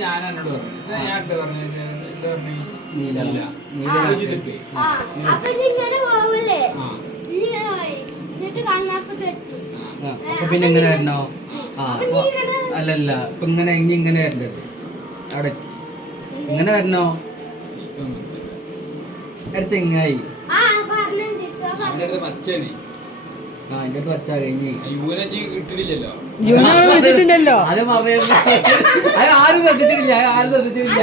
ഞാൻ എന്നോട് പറഞ്ഞു അപ്പൊ പിന്നെ എങ്ങനെ വരണോ? അല്ലല്ല ഇപ്പൊ ഇങ്ങനെ ഇങ്ങനെ വരണ്ടത് അവിടെ ഇങ്ങനെ വരണോ? ചെങ്ങായി എന്റെ അടുത്ത് വച്ചാ കഴിഞ്ഞ് കിട്ടില്ലല്ലോ. ആരും ശ്രദ്ധിച്ചിട്ടില്ല, ആരും ശ്രദ്ധിച്ചിട്ടില്ല,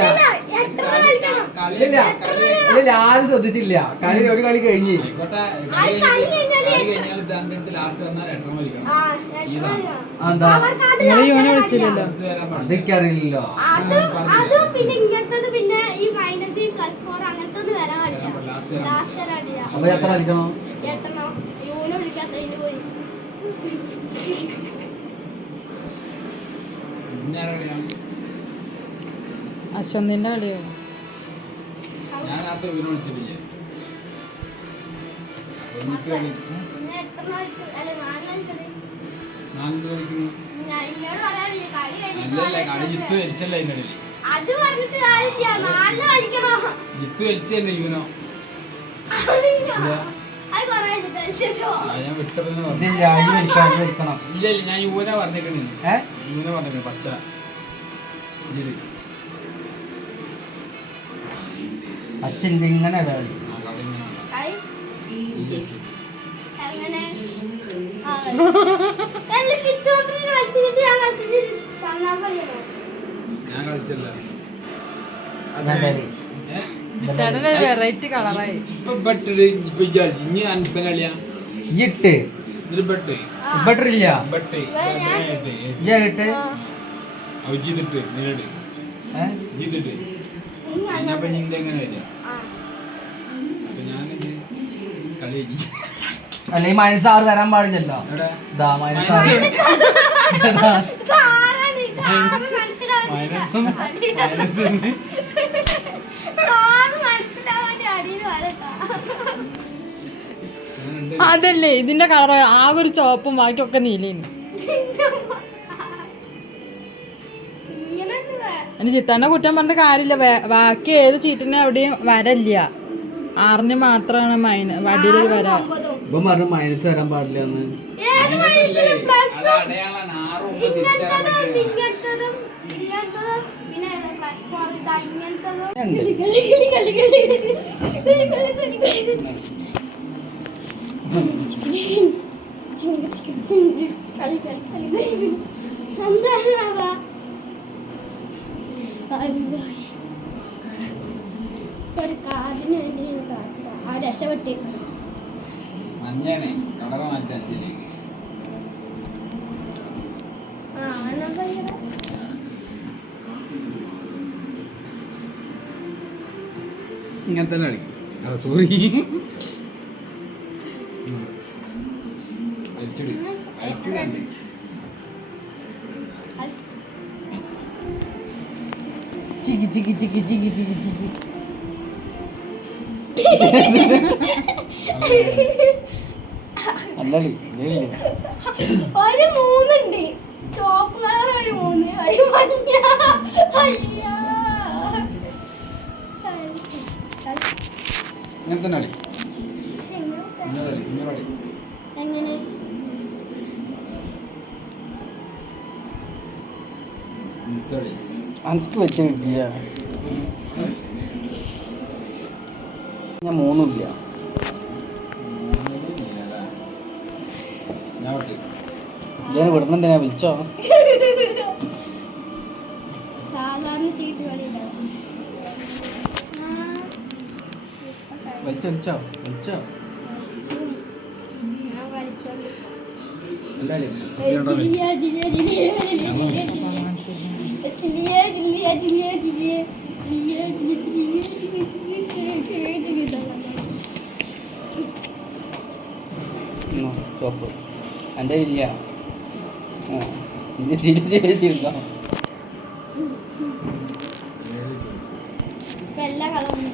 ആരും ശ്രദ്ധിച്ചില്ല. കളി ഒരു കളി കഴിഞ്ഞ് എന്താ വിളിച്ചില്ലല്ലോ. അതൊക്കെ അറിയില്ലല്ലോ. അപ്പൊ എത്ര അടിക്കണം? അശ്വന്തിന്റെ കളിയോ? ഞാൻ യൂന പറഞ്ഞേക്കണേ പച്ച അച്ഛൻ്റെ ഇങ്ങനെ വെറൈറ്റി കളറായി ഇട്ട് ബട്ടറില്ല അല്ലെ മൈനസാറ് തരാൻ പാടില്ലല്ലോ. ഇതാ മൈനസാറ് അതല്ലേ ഇതിന്റെ കളർ ആകെ ഒരു ചുവപ്പും ബാക്കിയൊക്കെ നീലയും. ഇനി ചിത്താന്റെ കുറ്റം പറഞ്ഞിട്ട് കാര്യമില്ല. ബാക്കി ഏത് ചീറ്റിനും എവിടെയും വരല്ല. ആറിന് മാത്രമാണ് വടിയിലൊരു വര. ഇപ്പം പറഞ്ഞു മൈനസ് തരാൻ പാടില്ല എന്ന്. മഞ്ഞാണ് കളറ മാറ്റാൻ ഇങ്ങനെ തന്നെ കളിക്കും. സോറി ചിക്കി ചിക്കി ചിക്കി ചിക്കി ചിക്കി ചിക്കി അല്ലടി ഒരു മൂന്നുണ്ട്. ചോപ്പ് കളർ ഒരു മൂന്ന്, ഒരു മഞ്ഞ. ഇങ്ങനെ തന്നെ കളി. എങ്ങനെ അനക്ക് വെച്ച് കിട്ടിയ ഞാൻ മൂന്നില്ല. ഞാൻ വിടുന്നെന്തിനാ വിളിച്ചോ? വിളിച്ചോ വിളിച്ചോ എല്ലാരും ചോപ്പ് എൻ്റെ ഇല്ല. എല്ലാ കളറും